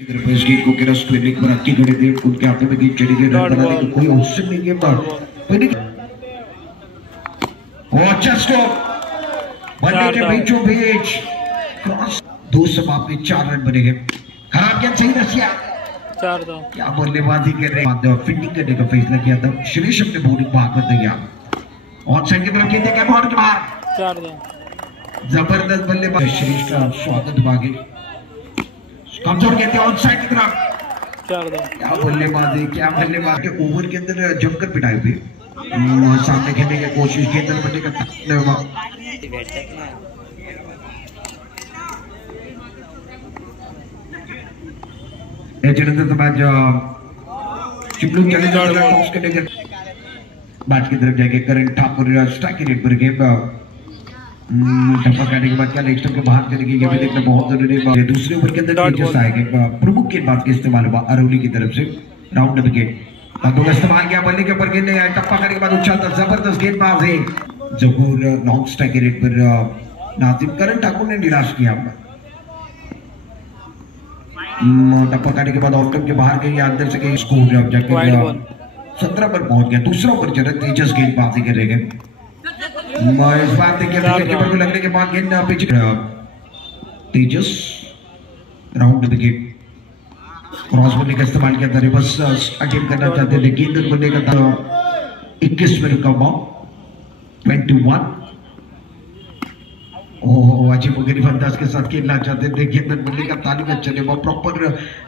इधर पेस गेंद को केरस क्लिनिक पर अच्छी खड़े थे उनके हाथों में गेंद चली गई रन बनाने का कोई ऑप्शन नहीं है पर और जस्ट बनने के बीचों बीच क्रॉस दो समाप्ति 4 रन बने गए। खराब गेंद सही रसिया 4 दो क्या बल्लेबाजी कर रहे हैं फील्डिंग करने का फैसला किया था श्रेयस अपने बॉलिंग बाहर कर दिया और संग की तरफ खेलते क्या बॉल के बाहर 4 दो जबरदस्त बल्लेबाज श्रेयस का स्वागत भागे कमजोर कहते हैं ऑनसाइड की तरफ 4 दो क्या बल्लेबाज के ओवर के अंदर जमकर पिटाई हुई सामने खेलने की कोशिश की अंदर बनने का तो मैच चिपलू चले टॉस करने के मैच की तरफ जाएंगे करण ठाकुर स्ट्राइक रेट पर गेम टप्पा काटने के बाद क्या लेग स्टंप के बाहर चले गए ये भी देखना बहुत जरूरी है। दूसरे ओवर के अंदर तेजस आएंगे प्रमुख गेंदबाज के इस्तेमाल हुआ अरौली की तरफ से राउंड विकेट और दो इस्तेमाल किया बल्ले के ऊपर गेंद टप्पा करने के बाद उछालता जबरदस्त गेंदबाज है जबूर नॉन स्ट्राइक रेट पर नाजिम करण ठाकुर ने निराश किया टप्पा काटने के बाद ऑफ के बाहर गई अंदर से गई स्कोर अब जाकर 17 पर पहुंच गया। दूसरा ओवर चल रहा तेजस गेंदबाजी कर रहे हैं इस बार देखिए विकेट कीपर को लगने के बाद गेंद पिच तेजस राउंड विकेट क्रॉस बॉल का इस्तेमाल किया था रिवर्स अटेम्प्ट करना चाहते थे गेंद बनने का था 21 मिनट का बॉल 21 ओह अजीब वगैरह फंदाज के साथ खेलना चाहते थे गेंद बनने का ताली में चले वो प्रॉपर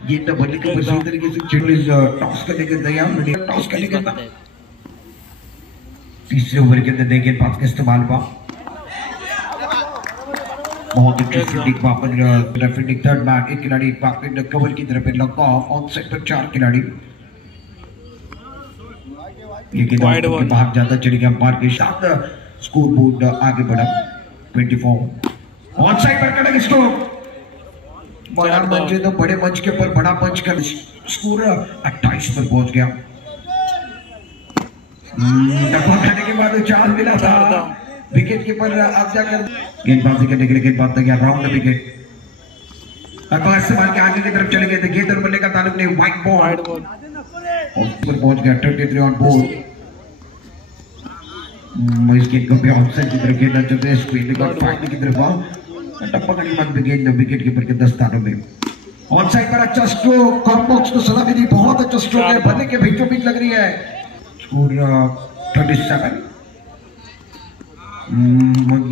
गेंद बनने के ऊपर सही तरीके से चिल्लीज टॉस करने के तैयार टॉस करने का तीसरे ओवर के अंदर देखिए पास का इस्तेमाल हुआ बहुत इंटरेस्टिंग वापस रेफरी थर्ड मैच एक खिलाड़ी पॉकेट कवर की तरफ लगा ऑफ ऑन साइड पर 4 खिलाड़ी ये कि बाहर ज्यादा चढ़ गया अंपायर के साथ स्कोर बोर्ड आगे बढ़ा 24 ऑन साइड पर करेंगे स्कोर बड़ा मंच है तो बड़े मंच के ऊपर बड़ा मंच का स्कोर 28 पर पहुंच गया करने के बाद 4 मिला था विकेट कीपर अब जाकर गेंदबाजी करने के लिए गेंदबाज गया राउंड विकेट अगला इस्तेमाल के आगे की तरफ चले गए थे गेंद और बल्ले का ताल्लुक नहीं वाइट बॉल ऊपर पहुंच गया 33 ऑन बॉल इस गेंद को भी ऑफसाइड की तरफ खेलना चाहते हैं स्क्रीन का फाइनल की तरफ टप्पा करने के बाद गेंद विकेट कीपर के 10 स्थानों में ऑनसाइड पर अच्छा स्ट्रोक कॉर्नबॉक्स को सलामी दी बहुत अच्छा स्ट्रोक है बल्ले के बीचों बीच लग रही है स्कोर 27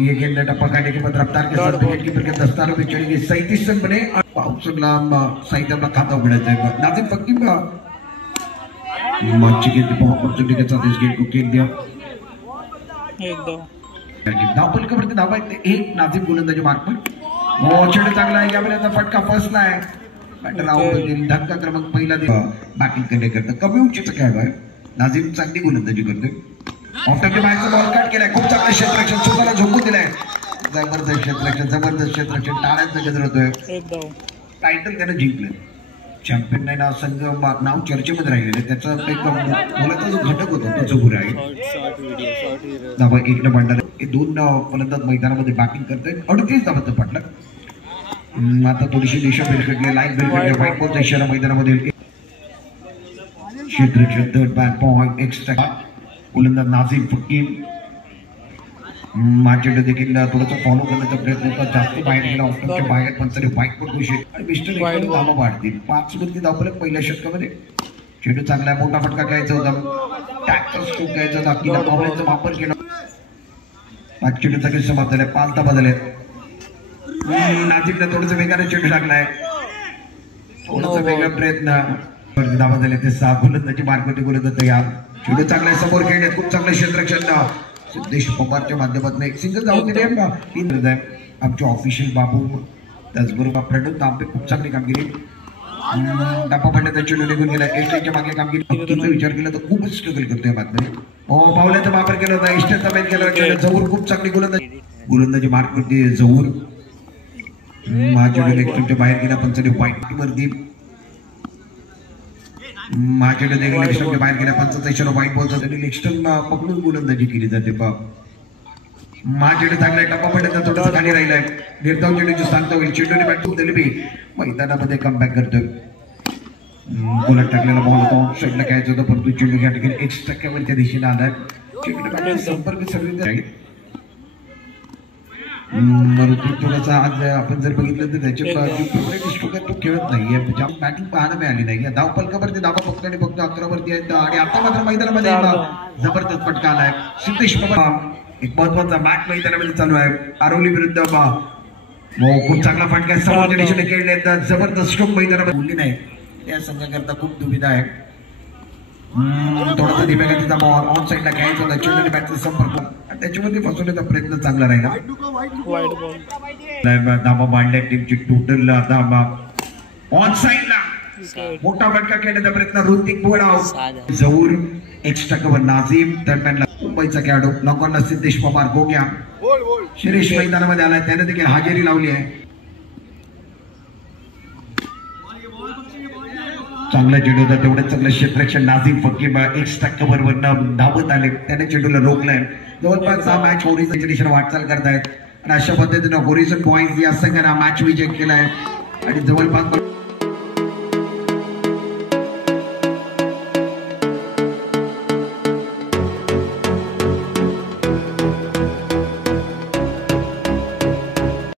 ये गेंद टप्पा काटने के बाद रफ्तार के साथ विकेट कीपर के दस्तारों में चढ़ी गई 37 रन बने पाउसलाम साइदम खाता उगड़ा जाएगा नाजिम फकीम का मैच के बहुत अपॉर्चुनिटी के साथ इस गेम को खेल दिया 1-2 धावपल के वरती धावा एक नाजिम गोलंदाजी मार्ग पर वो चढ चांगला आहे यावेळेला फटका फसला आहे बॅटर आउट होईल धक्का क्रमांक पहिला बॅटिंग करणे करता कमी उंचीचा खेळाडू आहे नाजिम चांगली गोलंदाजी करते ऑफ के बाहेरचा बॉल कट केलाय खूप चांगलं क्षेत्ररक्षण स्वतःला झोकून दिलाय जबरदस्त क्षेत्ररक्षण टाळ्यांचा गजर होतोय 1-2 टायटल त्यानं जिंकलं चॅम्पियन नाही ना संघ नाव चर्चेमध्ये राहिलेलं त्याचा एक मोलाचा जो घटक होता तो जबूर आहे धावा 1 न भांडणार हे 2 फलंदाज मैदानामध्ये बॅटिंग करतोय 38 धावांचं पडलं आता थोडीशी दिशा बिरखडली लाईन बिरखडली व्हाईट बॉलचा इशारा मैदानामध्ये क्षेत्ररक्षण थर्ड बॅट पॉइंट एक्स्ट्रा गोलंदाज नाझीम फकीम माझ्याकडे देखील थोडासा फॉलो करण्याचा प्रयत्न होता जास्त बाहेर गेला ऑफटनच्या बाहेर पण तरी व्हाईट बॉल घोषित आणि मिस्टर एकदम धावा वाढतील 5 वरती धावफलक पहिल्या षटकामध्ये चेंडू चांगला मोठा फटका घ्यायचा होता टॅक्टर स्ट्रोक घ्यायचा होता किंवा बॉलचा वापर केला पाच चेंडू सगळे समाप्त झाले 5 धावा झाले नाझीमला थोडंसं वेगाने चेंडू लागलाय थोडंसं वेगळा प्रयत्न धावा झाले ते 6 गोलंदाजी मार्गवरती गोलंदाज तयार चेंडू चांगला समोर खेळण्यात खूप चांगलं क्षेत्ररक्षण सिद्धेश पवारच्या माध्यमातून एक सिंगल जाऊन दिले आमचे ऑफिशियल बाबू त्याचबरोबर प्रणव तांबे खूप चांगली कामगिरी डब्बा पडल्याचा चेंडू निघून गेला एस्टेच्या मागे कामगिरी विचार केला तर खूपच स्ट्रगल करतोय बातमी पावल्याचा वापर केला होता एस्टेचा मॅच केला जवळ खूप चांगली गोलंदाजी मार्कवरती जवळ माझ्या लेग बाहेर गेला पण तरी व्हाईट वरती माझ्याकडे देखील लेग स्टंपच्या बाहेर गेल्या 45 व्हाईट बॉलचा तरी लेग स्टंप पकडून गोलंदाजी केली जाते चेंडू चांगलाय टप्पा पडल्यानंतर थोडंसं खाली राहिलाय निर्धाव चेंडूची सांगता होईल चेंडूने बॅट दिली मैदानामध्ये कमबॅक करतोय गोलात टाकलेला बॉल होता साईडला काय होतं परंतु चेंडू या ठिकाणी 1% त्या दिशेने आलाय चेंडूने संपर्क सगळे थोडासा आज आपण जर बघितलं तर त्याच्या तो खेळत नाही बॅटिंग पाहायला मिळाली नाही धाव पलकावरती धावा फक्त आणि फक्त 11 वरती आहेत आणि आता मात्र मैदानामध्ये जबरदस्त फटका आलाय सिद्धेश पवार एक महत्वाचा मॅच मैदानामध्ये चालू आहे आरोली विरुद्ध खूप चांगला फटका समोरच्या दिशेने खेळले जबरदस्त स्ट्रोक मैदानामध्ये बोलली नाही या संघाकरता खूप दुविधा आहे थोडासा धीम्या गतीचा बॉल ऑन साईडला घ्यायचा होता चेंडूने बॅटचा संपर्क त्याच्यामध्ये फसवण्याचा प्रयत्न चांगला राहिला वाईड बॉल धाबा मांडल्या टीमची टोटल धाबा ऑन साईडला मोठा फटका खेळण्याचा प्रयत्न ऋतिक बोडाव जहूर एक्स्ट्रा कव्हर नाझीम दरम्यान मुंबईचा खेळाडू नॉकॉनला सिद्धेश पवार गोग्या शिरीष मैदानामध्ये आलाय त्याने देखील हजेरी लावली आहे चांगला चेंडू होता तेवढं चांगलं क्षेत्ररक्षण नाझीम फकीर एक्स्ट्रा कव्हर वरनं धावत आले त्याने चेंडूला रोखलाय जवळपास हा मॅच होरिझॉनच्या दिशेने वाटचाल करतायत आणि अशा पद्धतीनं होरिझॉन बॉईज या संघाने मॅच विजय केलाय आणि जवळपास